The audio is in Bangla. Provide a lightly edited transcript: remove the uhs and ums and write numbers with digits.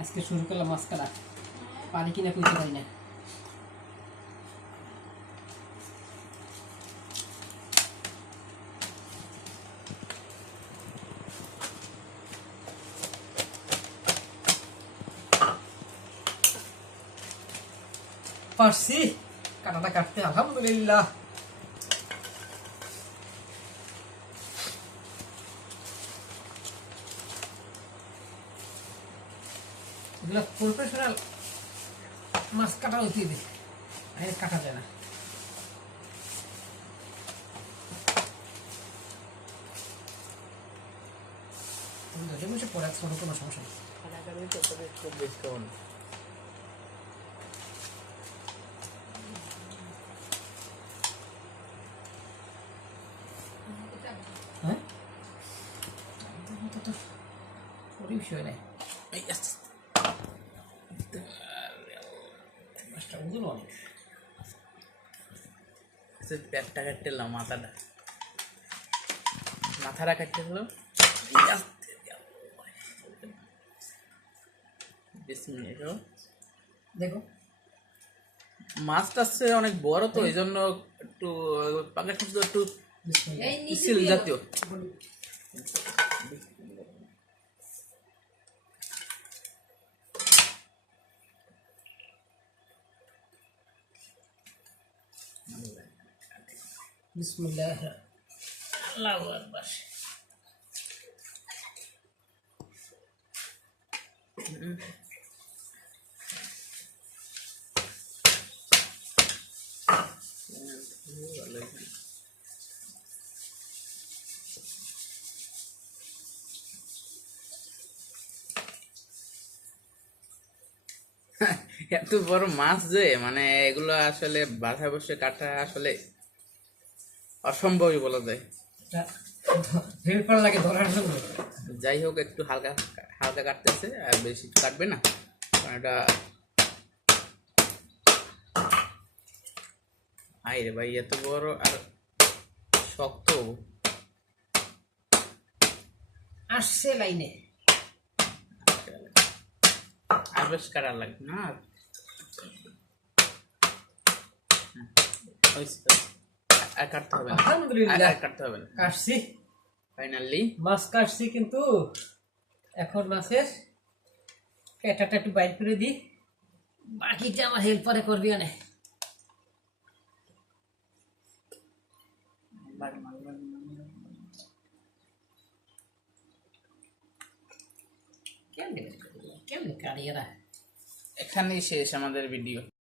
আজকে শুরু করলাম মাছ কাটা, পানি কিনা কইতে পারি না। পারছি কাটাটা কাটতে, আলহামদুলিল্লাহ। এগুলো প্রফেশনাল মাছ কাটা হইতে দিই, কাটা যায় না। পরে কোনো সমস্যা নেই। খুব বেশি কেমন হ্যাঁ বিষয় নেই, মাছটা ওজন অনেক। পেটটা কাটতে এলাম, মাথাটা কাটতে এলো। দেখো মাছটা অনেক বড়, তো এই জন্য একটু পাকেট একটু সিল জাতীয়। বিসমিল্লাহ, আল্লাহু আকবার। এত বড় মাছ যে, মানে এগুলো আসলে বাসায় বসে কাটা আসলে অসম্ভবই বলা যায়। হেল্পার লাগে ধরার জন্য। যাই হোক, একটু হালকা হালকা কাটতেছে, আর বেশি কাটবে না, কারণ এটা আরে ভাই এত বড় আর শক্ত। আসছে লাইনে, আর বেশ কাটার লাগবে না। আর কাটতে হবে না, আলহামদুলিল্লাহ। আর কাটতে হবে না, কাটছি ফাইনালি মাছ কাটছি, কিন্তু এখন মাছের পেটাটা একটু বাইর করে দিই, বাকিটা আমার হেল্পারে করবি না। কেমনি কাটিয়ে এখানেই শেষ আমাদের ভিডিও।